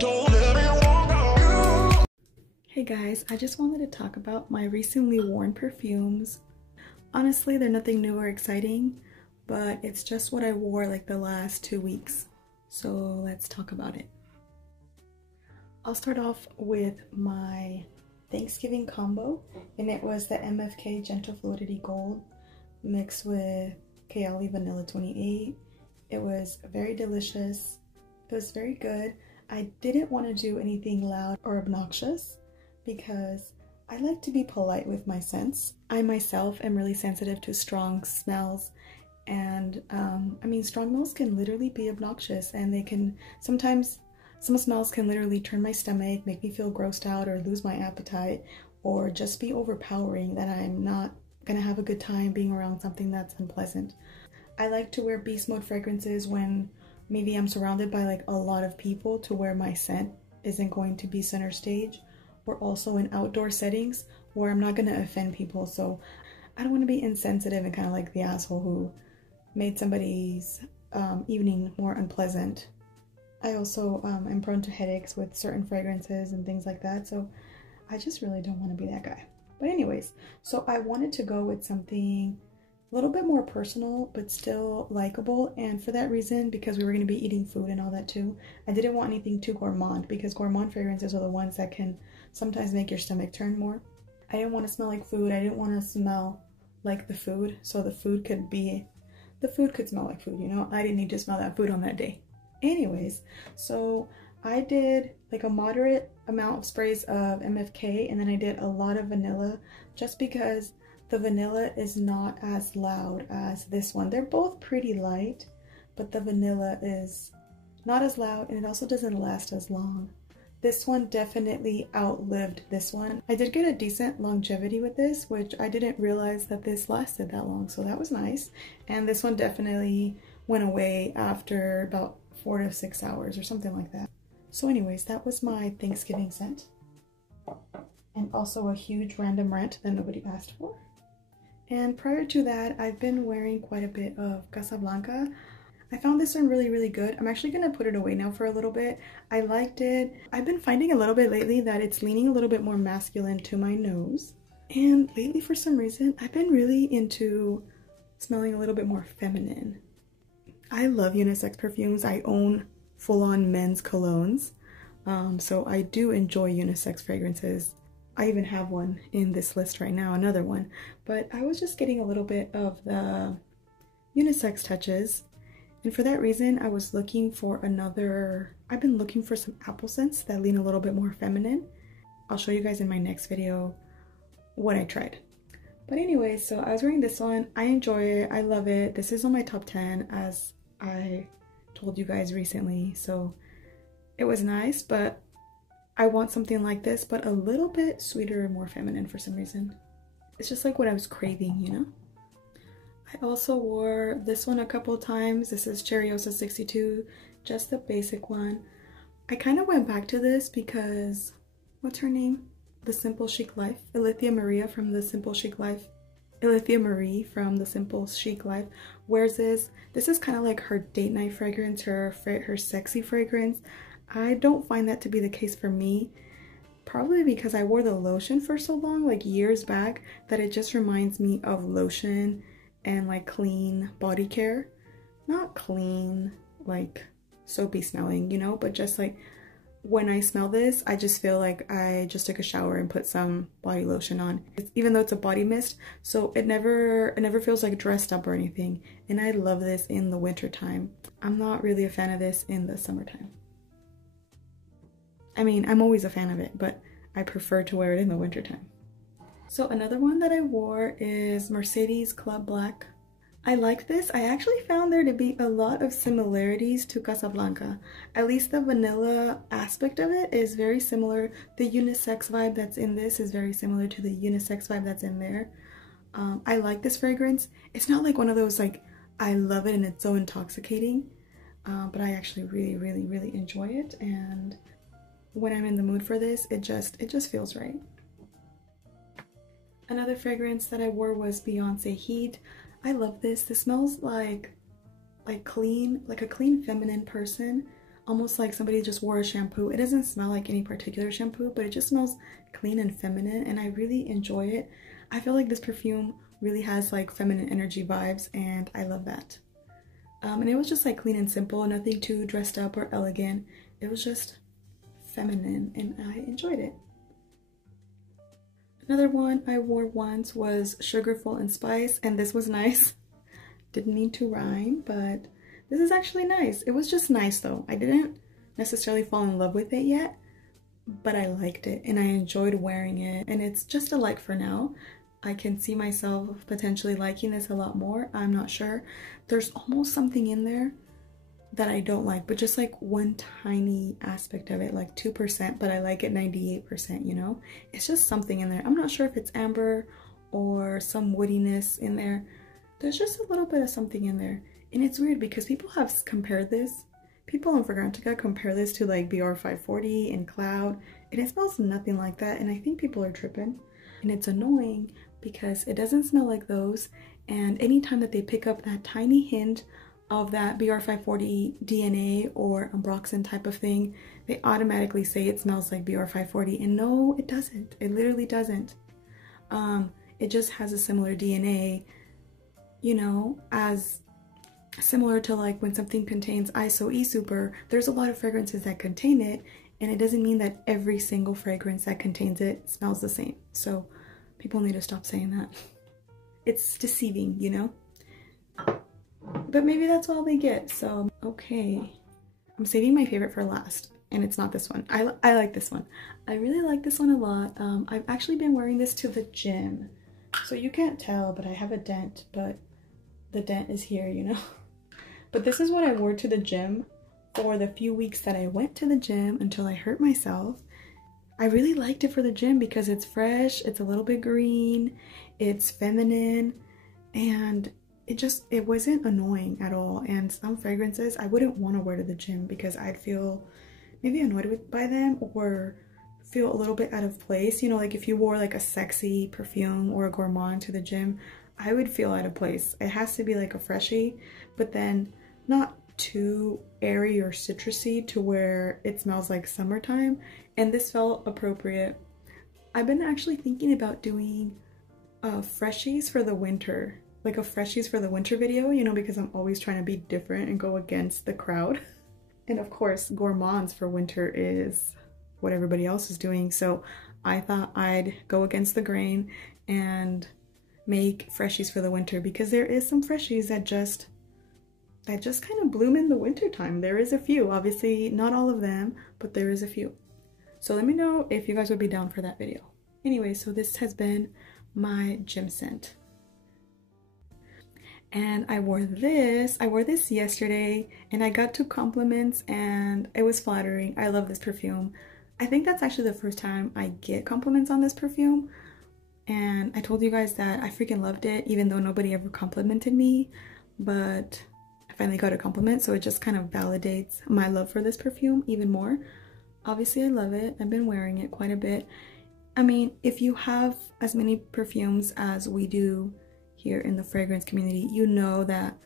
Don't let me walk out. Hey guys, I just wanted to talk about my recently worn perfumes. Honestly, they're nothing new or exciting, but it's just what I wore like the last 2 weeks. So let's talk about it. I'll start off with my Thanksgiving combo, and it was the MFK Gentle Fluidity Gold mixed with Kayali Vanilla 28. It was very delicious. It was very good. I didn't want to do anything loud or obnoxious because I like to be polite with my scents. I myself am really sensitive to strong smells, and strong smells can literally be obnoxious, and they can sometimes, some smells can literally turn my stomach, make me feel grossed out or lose my appetite, or just be overpowering that I'm not gonna have a good time being around something that's unpleasant. I like to wear beast mode fragrances when maybe I'm surrounded by like a lot of people, to where my scent isn't going to be center stage, or also in outdoor settings where I'm not gonna offend people. So I don't want to be insensitive and kind of like the asshole who made somebody's evening more unpleasant. I also am prone to headaches with certain fragrances and things like that, so I just really don't want to be that guy. But anyways, so I wanted to go with something a little bit more personal but still likable, and for that reason, because we were going to be eating food and all that too, I didn't want anything too gourmand, because gourmand fragrances are the ones that can sometimes make your stomach turn more. I didn't want to smell like food. I didn't want to smell like the food, so the food could smell like food, you know? I didn't need to smell that food on that day. Anyways, so I did like a moderate amount of sprays of MFK, and then I did a lot of vanilla, just because the vanilla is not as loud as this one. They're both pretty light, but the vanilla is not as loud, and it also doesn't last as long. This one definitely outlived this one. I did get a decent longevity with this, which I didn't realize that this lasted that long, so that was nice. And this one definitely went away after about 4 to 6 hours or something like that. So anyways, that was my Thanksgiving scent. And also a huge random rant that nobody asked for. And prior to that, I've been wearing quite a bit of Casablanca. I found this one really good. I'm actually gonna put it away now for a little bit. I liked it. I've been finding a little bit lately that it's leaning a little bit more masculine to my nose. And lately, for some reason, I've been really into smelling a little bit more feminine. I love unisex perfumes. I own full-on men's colognes. So I do enjoy unisex fragrances. I even have one in this list right now, another one. But I was just getting a little bit of the unisex touches. And for that reason, I was looking for I've been looking for some apple scents that lean a little bit more feminine. I'll show you guys in my next video what I tried. But anyways, so I was wearing this one. I enjoy it. I love it. This is on my top 10, as I told you guys recently. So it was nice, but I want something like this, but a little bit sweeter and more feminine for some reason. It's just like what I was craving, you know? I also wore this one a couple times. This is Cherryosa 62, just the basic one. I kind of went back to this because, what's her name? The Simple Chic Life. Alithia Marie from the Simple Chic Life wears this. This is kind of like her date night fragrance, her sexy fragrance. I don't find that to be the case for me, probably because I wore the lotion for so long, like years back, that it just reminds me of lotion and like clean body care. Not clean, like soapy smelling, you know, but just like when I smell this, I just feel like I just took a shower and put some body lotion on. Even though it's a body mist, so it never feels like dressed up or anything. And I love this in the winter time. I'm not really a fan of this in the summertime. I mean, I'm always a fan of it, but I prefer to wear it in the wintertime. So another one that I wore is Mercedes Club Black. I like this. I actually found there to be a lot of similarities to Casablanca. At least the vanilla aspect of it is very similar. The unisex vibe that's in this is very similar to the unisex vibe that's in there. I like this fragrance. It's not like one of those like, I love it and it's so intoxicating, but I actually really enjoy it. And when I'm in the mood for this, it just feels right. Another fragrance that I wore was Beyonce Heat. I love this. This smells like a clean feminine person almost like somebody just wore a shampoo. It doesn't smell like any particular shampoo, but it just smells clean and feminine, and I really enjoy it. I feel like this perfume really has like feminine energy vibes, and I love that. And it was just like clean and simple, nothing too dressed up or elegant. It was just feminine, and I enjoyed it. Another one I wore once was Sugarful and Spice, and this was nice. Didn't mean to rhyme, but this is actually nice. It was just nice though. I didn't necessarily fall in love with it yet, but I liked it and I enjoyed wearing it, and it's just a like for now. I can see myself potentially liking this a lot more. I'm not sure. There's almost something in there that I don't like, but just like one tiny aspect of it, like 2%, but I like it 98%, you know? It's just something in there. I'm not sure if it's amber or some woodiness in there. There's just a little bit of something in there. And it's weird because people have compared this. People in Fragrantica compare this to like BR 540 and Cloud, and it smells nothing like that, and I think people are tripping. And it's annoying because it doesn't smell like those, and anytime that they pick up that tiny hint of that BR 540 DNA or Ambroxan type of thing, they automatically say it smells like BR 540, and no, it doesn't. It literally doesn't. It just has a similar DNA, you know, as similar to like when something contains ISO E-Super, there's a lot of fragrances that contain it, and it doesn't mean that every single fragrance that contains it smells the same. So people need to stop saying that. It's deceiving, you know? But maybe that's all they get, so okay. I'm saving my favorite for last, and it's not this one. I like this one. I really like this one a lot. I've actually been wearing this to the gym. So you can't tell, but I have a dent, but the dent is here, you know? But this is what I wore to the gym for the few weeks that I went to the gym until I hurt myself. I really liked it for the gym because it's fresh, it's a little bit green, it's feminine, and it wasn't annoying at all. And some fragrances I wouldn't want to wear to the gym because I'd feel maybe annoyed by them or feel a little bit out of place. You know, like if you wore like a sexy perfume or a gourmand to the gym, I would feel out of place. It has to be like a freshie, but then not too airy or citrusy to where it smells like summertime, and this felt appropriate. I've been actually thinking about doing freshies for the winter, like a freshies for the winter video, you know, because I'm always trying to be different and go against the crowd. And of course, gourmands for winter is what everybody else is doing, so I thought I'd go against the grain and make freshies for the winter, because there is some freshies that just kind of bloom in the winter time. There is a few, obviously not all of them, but there is a few. So let me know if you guys would be down for that video. Anyway, so this has been my gym scent. And I wore this yesterday, and I got 2 compliments, and it was flattering. I love this perfume. I think that's actually the first time I get compliments on this perfume. And I told you guys that I freaking loved it, even though nobody ever complimented me, but I finally got a compliment, so it just kind of validates my love for this perfume even more. Obviously I love it. I've been wearing it quite a bit. I mean, if you have as many perfumes as we do here in the fragrance community, you know that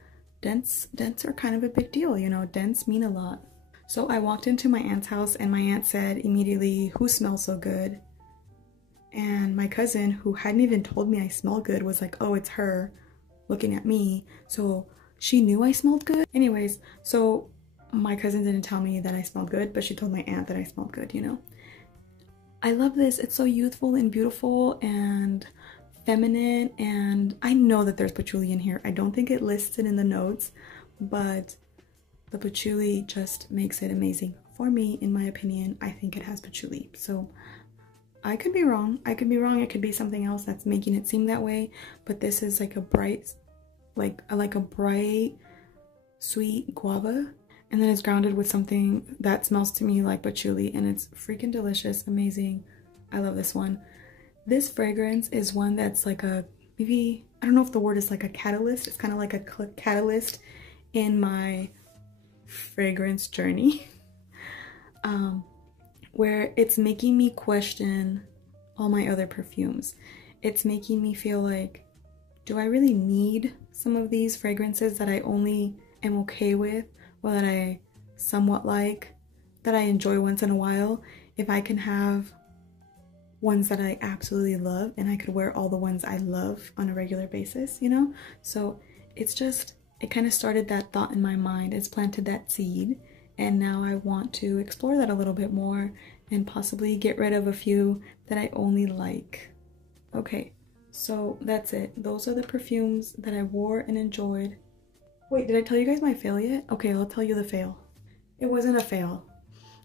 dents are kind of a big deal, you know, dents mean a lot. So I walked into my aunt's house and my aunt said immediately, "Who smells so good?" And my cousin, who hadn't even told me I smelled good, was like, "Oh, it's her," looking at me. So she knew I smelled good. Anyways, so my cousin didn't tell me that I smelled good, but she told my aunt that I smelled good, you know? I love this. It's so youthful and beautiful and feminine, and I know that there's patchouli in here. I don't think it lists it in the notes, but the patchouli just makes it amazing. For me, in my opinion, I think it has patchouli. So I could be wrong. I could be wrong. It could be something else that's making it seem that way, but this is like a bright, like a bright, sweet guava, and then it's grounded with something that smells to me like patchouli, and it's freaking delicious, amazing. I love this one. This fragrance is one that's like a, maybe, I don't know if the word is like a catalyst. It's kind of like a catalyst in my fragrance journey. Where it's making me question all my other perfumes. It's making me feel like, do I really need some of these fragrances that I only am okay with, or that I somewhat like? that I enjoy once in a while, if I can have ones that I absolutely love and I could wear all the ones I love on a regular basis, you know? So it's just, it kind of started that thought in my mind. It's planted that seed, and now I want to explore that a little bit more and possibly get rid of a few that I only like. Okay, so that's it. Those are the perfumes that I wore and enjoyed. Wait, did I tell you guys my fail yet? Okay, I'll tell you the fail. It wasn't a fail.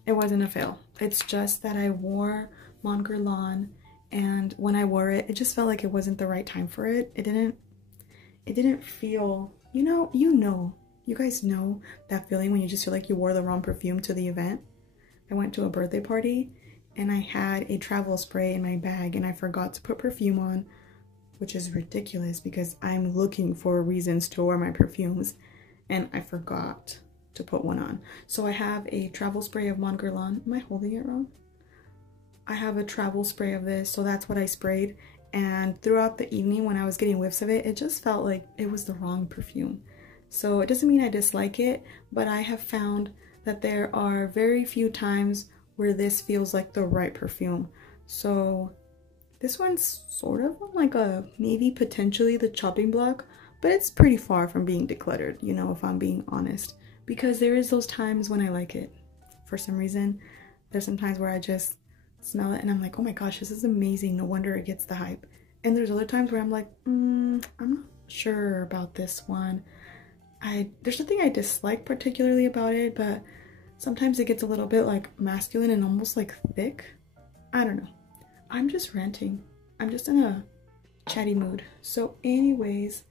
It wasn't a fail. It's just that I wore Mon Guerlain, and when I wore it, it just felt like it wasn't the right time for it. It didn't feel, you guys know that feeling when you just feel like you wore the wrong perfume to the event. I went to a birthday party and I had a travel spray in my bag and I forgot to put perfume on, which is ridiculous because I'm looking for reasons to wear my perfumes and I forgot to put one on. So I have a travel spray of Mon Guerlain. Am I holding it wrong? I have a travel spray of this, so that's what I sprayed. And throughout the evening when I was getting whiffs of it, it just felt like it was the wrong perfume. So it doesn't mean I dislike it, but I have found that there are very few times where this feels like the right perfume. So this one's sort of like a maybe potentially the chopping block, but it's pretty far from being decluttered, you know, if I'm being honest. Because there is those times when I like it. For some reason, there's some times where I just smell it and I'm like, oh my gosh, this is amazing. No wonder it gets the hype. And there's other times where I'm like, I'm not sure about this one. There's nothing I dislike particularly about it, but sometimes it gets a little bit like masculine and almost like thick. I don't know. I'm just ranting. I'm just in a chatty mood. So anyways,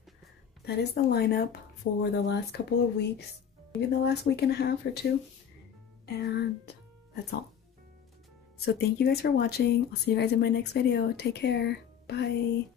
that is the lineup for the last couple of weeks. Maybe the last week and a half or two. And that's all. So thank you guys for watching. I'll see you guys in my next video. Take care. Bye.